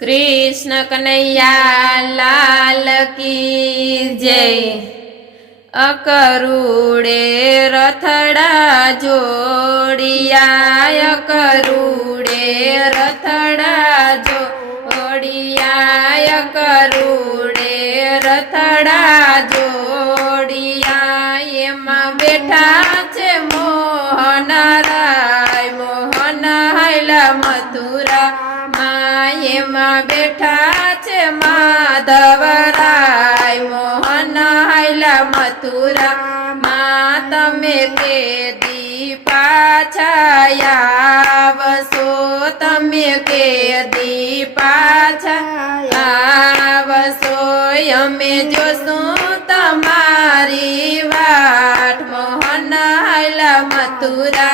कृष्ण कन्हैया लाल की जय। अकरूड़े रथड़ा जोड़िया, अकरूड़े रथड़ा जोड़िया, अकरूड़े रथड़ा जोड़िया। एमा बेठा छे मोहन राय, मोहन हैला मथुरा एमा बेठा छे माधवराय, मोहन हैला मथुरा तमे के दी पाछा आवशो, तमे के दी पाछा आवशो। अमे जोशुं तमारी वाट, मोहन हैला मथुरा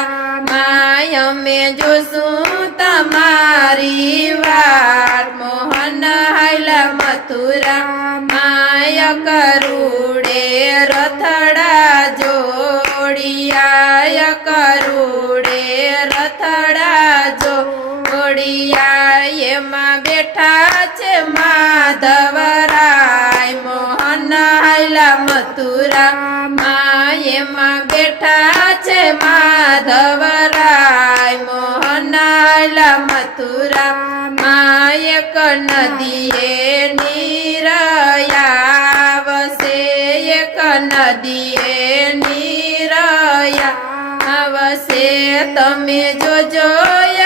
अमे जोशुं तमारी वाट, मोहन हैला मथुरा अकरूड़े रथड़ा जोड़िया, अकरूड़े रथड़ा जोड़िया। एमा बेठा छे माधवराय, मोहन हैला मथुरा एमा बेठा छे माधवराय, मोहन हैला मथुरा। एक नदीए नीर आवशे, एक नदीए नीर आवशे। तमे जोजो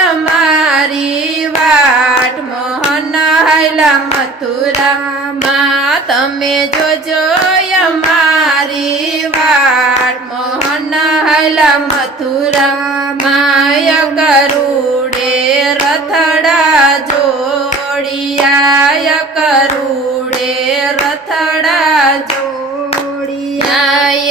अमारी वाट, मोहन हैला मथुरा तमे जोजो अमारी वाट, मोहन हैला मथुरा अकरूड़े रथड़ा जोड़िया, अकरूड़े रथड़ा जोड़िया।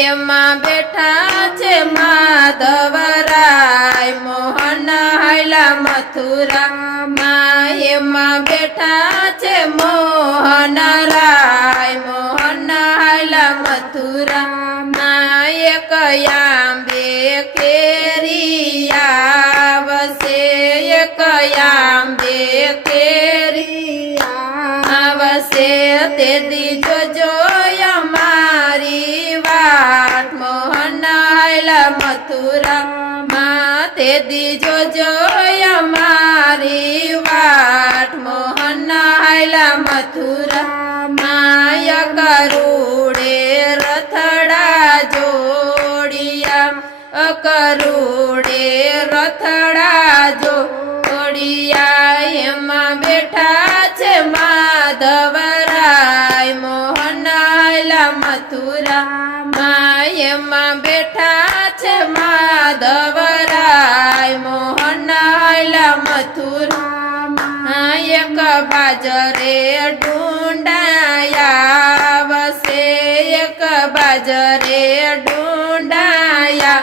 एमा बेठा छे माधवराय, मोहन हैला मथुरा एमा बेठा छे मोहन राय, मोहन हैला मथुरा। एक आंबे केरी आवशे, एक आंबे केरी आवशे। ते दी जोजो अमारी वाट, मोहन हैला मथुरा ते दी जोजो अमारी वाट, मोहन हैला मथुरा अकरूड़े रथड़ा जोड़िया, अकरूड़े रथड़ा जोड़िया। एमा बेठा छे माधवराय, मोहन हैला मथुरा एमा बेठा छे माधवराय, मोहन हैला मथुरा। एक बाजरे ढूंढाया आवशे, एक बाजरे ढूंढाया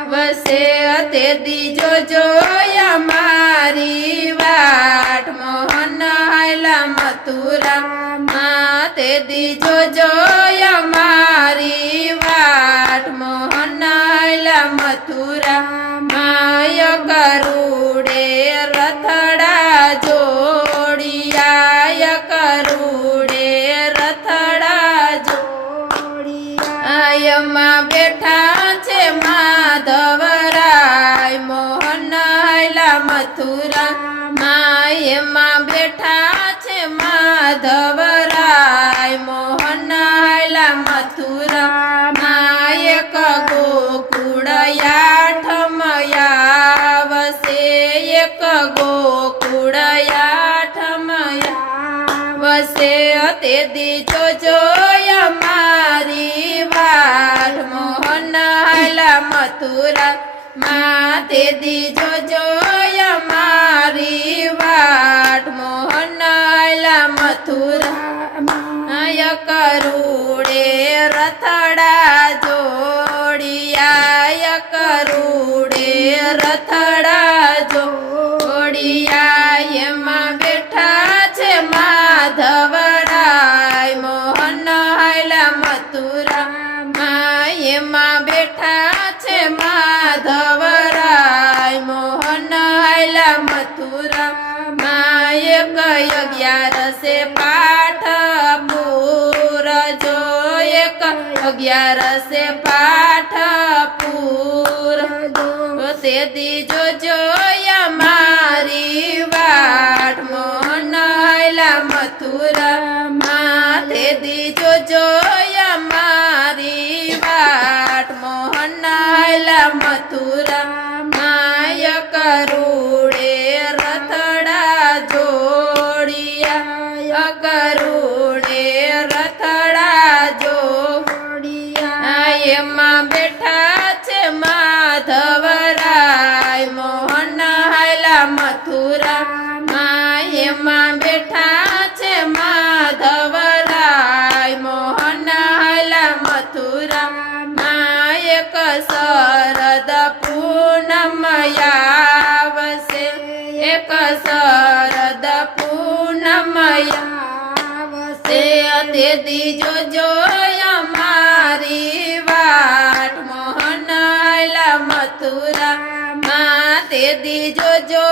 आवशे। ते दी जोजो अमारी वाट, मोहन हैला मथुरा ते दी जोजो अमारी वाट, मोहन हैला मथुरा अकरूड़े रथड़ा जोड़िया, अकरूड़े रथड़ा जोड़िया। एमा बेठा छे माधवराय, मोहन हैला मथुरा एमा बेठा छे माधवराय, मोहन हैला मथुरा। एक गोकुळ आठम आवशे, एक गोकुळ आठम आवशे। ते दी जोजो अमारी वाट, मोहन हैला मथुरा ते दी जोजो अमारी वाट, मोहन हैला मथुरा अकरूड़े रथड़ा जोड़िया, अकरूड़े रथड़ा जोड़िया। एमा बेठा छे माधवराय, मोहन हैला मथुरा एमा बेठा छे माधवराय, मोहन हैला मथुरा એક 11 પાઠ પૂરજો, એક 11 પાઠ પૂરજો, તેથી જોજો અમારી વાટ મોહન આયલા મથુરામાં, તેથી જોજો અમારી વાટ મોહન આયલા મથુરામાં, એક કરુડે રથડા જોડિયા, કરુડે રથડા જોડિયા, એમાં બેઠા છે માધવરાય મોહન આયલા મથુરામાં, એમાં બેઠા છે માધવરાય મોહન આયલા મથુરામાં, એક શરદ પૂનમ આવશે, એક શરદ પૂનમ આવશે, તેથી જોજો અમારી વાટ મોહન આયલા મથુરામાં, તેથી જોજો